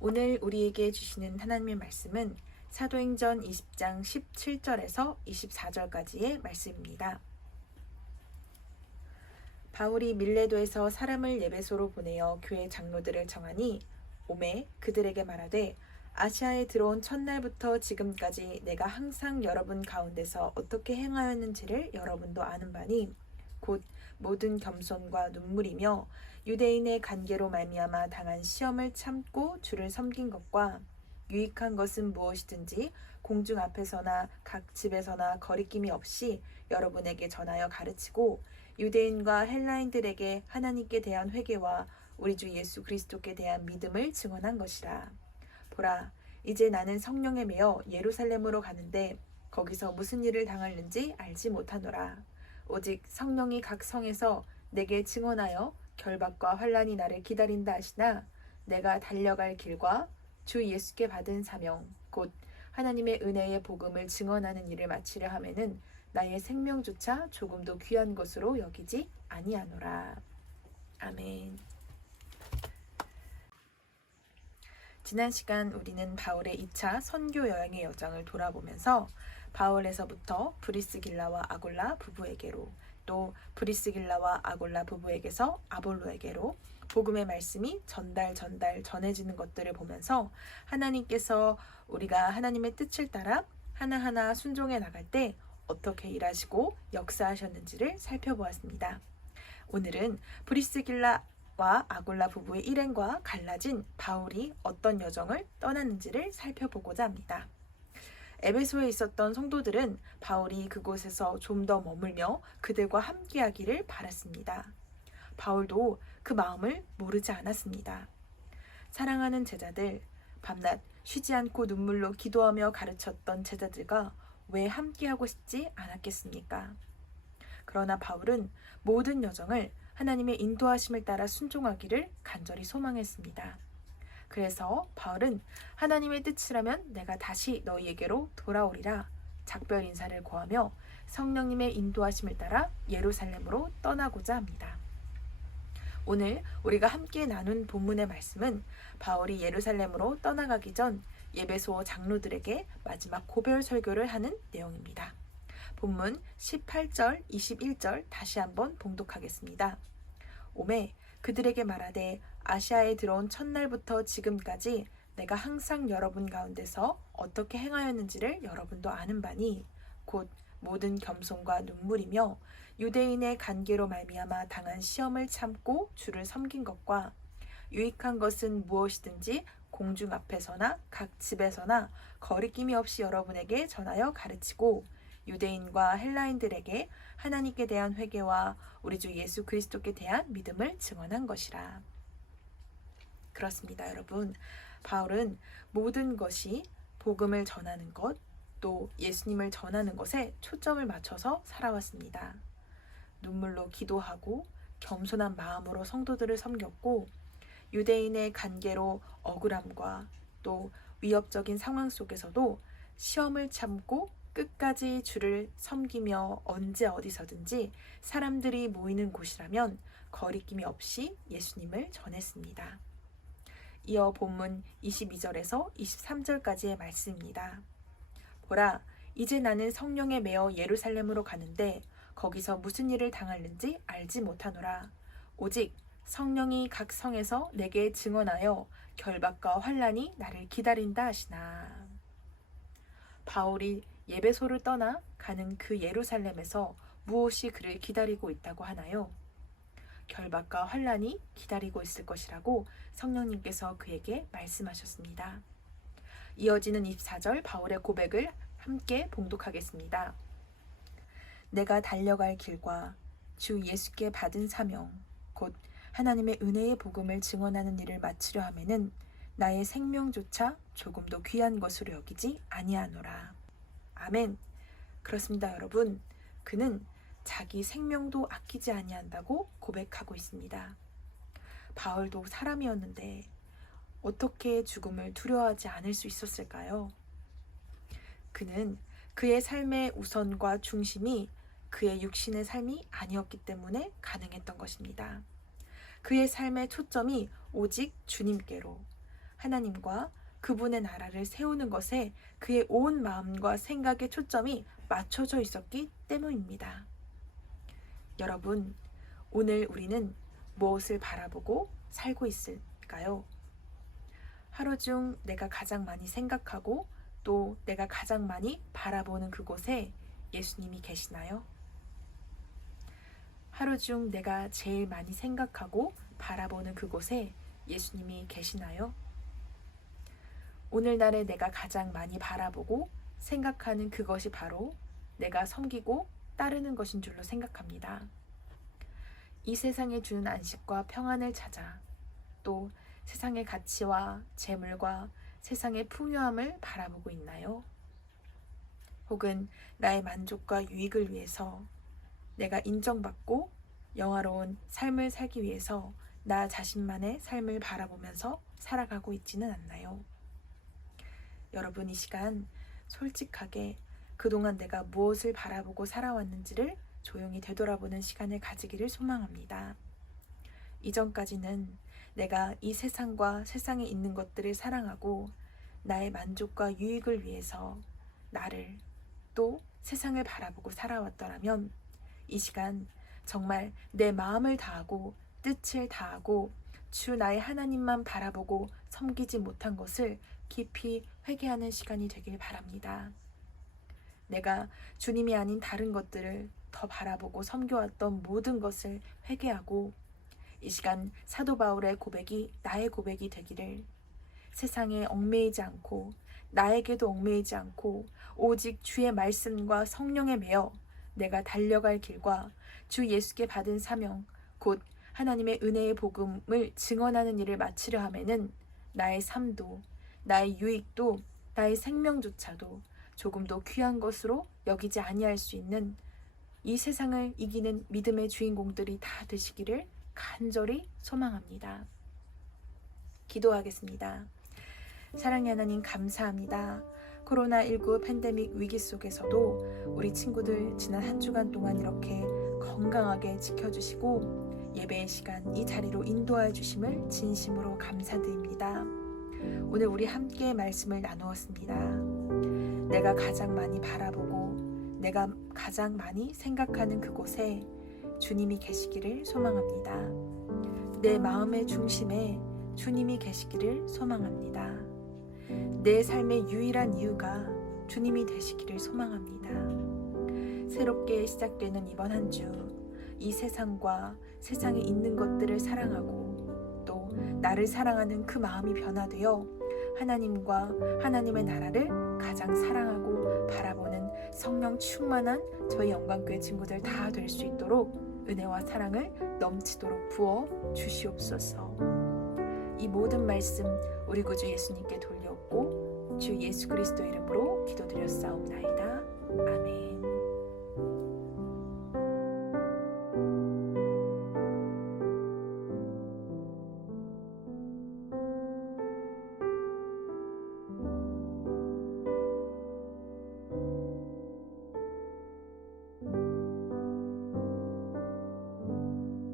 오늘 우리에게 주시는 하나님의 말씀은 사도행전 20장 17절에서 24절까지의 말씀입니다. 바울이 밀레도에서 사람을 에베소로 보내어 교회 장로들을 청하니 오매 그들에게 말하되 아시아에 들어온 첫날부터 지금까지 내가 항상 여러분 가운데서 어떻게 행하였는지를 여러분도 아는 바니 곧 모든 겸손과 눈물이며 유대인의 관계로 말미암아 당한 시험을 참고 주를 섬긴 것과 유익한 것은 무엇이든지 공중 앞에서나 각 집에서나 거리낌이 없이 여러분에게 전하여 가르치고 유대인과 헬라인들에게 하나님께 대한 회개와 우리 주 예수 그리스도께 대한 믿음을 증언한 것이라. 보라, 이제 나는 성령에 매여 예루살렘으로 가는데 거기서 무슨 일을 당하는지 알지 못하노라. 오직 성령이 각 성에서 내게 증언하여 결박과 환난이 나를 기다린다 하시나 내가 달려갈 길과 주 예수께 받은 사명 곧 하나님의 은혜의 복음을 증언하는 일을 마치려 하면은 나의 생명조차 조금도 귀한 것으로 여기지 아니하노라. 아멘. 지난 시간 우리는 바울의 2차 선교 여행의 여정을 돌아보면서 바울에서부터 브리스길라와 아골라 부부에게로 또 브리스길라와 아골라 부부에게서 아볼로에게로 복음의 말씀이 전해지는 것들을 보면서 하나님께서 우리가 하나님의 뜻을 따라 하나하나 순종해 나갈 때 어떻게 일하시고 역사하셨는지를 살펴보았습니다. 오늘은 브리스길라와 아골라 부부의 일행과 갈라진 바울이 어떤 여정을 떠났는지를 살펴보고자 합니다. 에베소에 있었던 성도들은 바울이 그곳에서 좀 더 머물며 그들과 함께하기를 바랐습니다. 바울도 그 마음을 모르지 않았습니다. 사랑하는 제자들, 밤낮 쉬지 않고 눈물로 기도하며 가르쳤던 제자들과 왜 함께하고 싶지 않았겠습니까? 그러나 바울은 모든 여정을 하나님의 인도하심을 따라 순종하기를 간절히 소망했습니다. 그래서 바울은 하나님의 뜻이라면 내가 다시 너희에게로 돌아오리라 작별 인사를 고하며 성령님의 인도하심을 따라 예루살렘으로 떠나고자 합니다. 오늘 우리가 함께 나눈 본문의 말씀은 바울이 예루살렘으로 떠나가기 전 에베소 장로들에게 마지막 고별 설교를 하는 내용입니다. 본문 18절, 21절 다시 한번 봉독하겠습니다. 오매 그들에게 말하되 아시아에 들어온 첫날부터 지금까지 내가 항상 여러분 가운데서 어떻게 행하였는지를 여러분도 아는 바니 곧 모든 겸손과 눈물이며 유대인의 관계로 말미암아 당한 시험을 참고 주를 섬긴 것과 유익한 것은 무엇이든지 공중 앞에서나 각 집에서나 거리낌이 없이 여러분에게 전하여 가르치고 유대인과 헬라인들에게 하나님께 대한 회개와 우리 주 예수 그리스도께 대한 믿음을 증언한 것이라. 그렇습니다, 여러분. 바울은 모든 것이 복음을 전하는 것, 또 예수님을 전하는 것에 초점을 맞춰서 살아왔습니다. 눈물로 기도하고 겸손한 마음으로 성도들을 섬겼고 유대인의 관계로 억울함과 또 위협적인 상황 속에서도 시험을 참고 끝까지 주를 섬기며 언제 어디서든지 사람들이 모이는 곳이라면 거리낌이 없이 예수님을 전했습니다. 이어 본문 22절에서 23절까지의 말씀입니다. 보라, 이제 나는 성령에 매여 예루살렘으로 가는데 거기서 무슨 일을 당하는지 알지 못하노라. 오직 성령이 각 성에서 내게 증언하여 결박과 환난이 나를 기다린다 하시나. 바울이 에베소를 떠나 가는 그 예루살렘에서 무엇이 그를 기다리고 있다고 하나요? 결박과 환난이 기다리고 있을 것이라고 성령님께서 그에게 말씀하셨습니다. 이어지는 24절 바울의 고백을 함께 봉독하겠습니다. 내가 달려갈 길과 주 예수께 받은 사명 곧 하나님의 은혜의 복음을 증언하는 일을 마치려 하면은 나의 생명조차 조금도 귀한 것으로 여기지 아니하노라. 아멘. 그렇습니다, 여러분. 그는 자기 생명도 아끼지 아니한다고 고백하고 있습니다. 바울도 사람이었는데 어떻게 죽음을 두려워하지 않을 수 있었을까요? 그는 그의 삶의 우선과 중심이 그의 육신의 삶이 아니었기 때문에 가능했던 것입니다. 그의 삶의 초점이 오직 주님께로, 하나님과 그분의 나라를 세우는 것에 그의 온 마음과 생각의 초점이 맞춰져 있었기 때문입니다. 여러분, 오늘 우리는 무엇을 바라보고 살고 있을까요? 하루 중 내가 가장 많이 생각하고 또 내가 가장 많이 바라보는 그곳에 예수님이 계시나요? 하루 중 내가 제일 많이 생각하고 바라보는 그곳에 예수님이 계시나요? 오늘날에 내가 가장 많이 바라보고 생각하는 그것이 바로 내가 섬기고 따르는 것인 줄로 생각합니다. 이 세상에 주는 안식과 평안을 찾아 또 세상의 가치와 재물과 세상의 풍요함을 바라보고 있나요? 혹은 나의 만족과 유익을 위해서 내가 인정받고 영화로운 삶을 살기 위해서 나 자신만의 삶을 바라보면서 살아가고 있지는 않나요? 여러분, 이 시간 솔직하게 그동안 내가 무엇을 바라보고 살아왔는지를 조용히 되돌아보는 시간을 가지기를 소망합니다. 이전까지는 내가 이 세상과 세상에 있는 것들을 사랑하고 나의 만족과 유익을 위해서 나를 또 세상을 바라보고 살아왔더라면 이 시간 정말 내 마음을 다하고 뜻을 다하고 주 나의 하나님만 바라보고 섬기지 못한 것을 깊이 회개하는 시간이 되길 바랍니다. 내가 주님이 아닌 다른 것들을 더 바라보고 섬겨왔던 모든 것을 회개하고 이 시간 사도 바울의 고백이 나의 고백이 되기를, 세상에 얽매이지 않고 나에게도 얽매이지 않고 오직 주의 말씀과 성령에 매여 내가 달려갈 길과 주 예수께 받은 사명 곧 하나님의 은혜의 복음을 증언하는 일을 마치려 하면은 나의 삶도 나의 유익도 나의 생명조차도 조금도 귀한 것으로 여기지 아니할 수 있는 이 세상을 이기는 믿음의 주인공들이 다 되시기를 간절히 소망합니다. 기도하겠습니다. 사랑의 하나님, 감사합니다. 코로나19 팬데믹 위기 속에서도 우리 친구들 지난 한 주간 동안 이렇게 건강하게 지켜주시고 예배의 시간 이 자리로 인도하여 주심을 진심으로 감사드립니다. 오늘 우리 함께 말씀을 나누었습니다. 내가 가장 많이 바라보고 내가 가장 많이 생각하는 그곳에 주님이 계시기를 소망합니다. 내 마음의 중심에 주님이 계시기를 소망합니다. 내 삶의 유일한 이유가 주님이 되시기를 소망합니다. 새롭게 시작되는 이번 한 주, 이 세상과 세상에 있는 것들을 사랑하고 또 나를 사랑하는 그 마음이 변화되어 하나님과 하나님의 나라를 가장 사랑하고 바라보는 성령 충만한 저희 영광교회 친구들 다 될 수 있도록 은혜와 사랑을 넘치도록 부어 주시옵소서. 이 모든 말씀 우리 구주 예수님께 돌려옵고 주 예수 그리스도 이름으로 기도드렸사옵나이다. 아멘.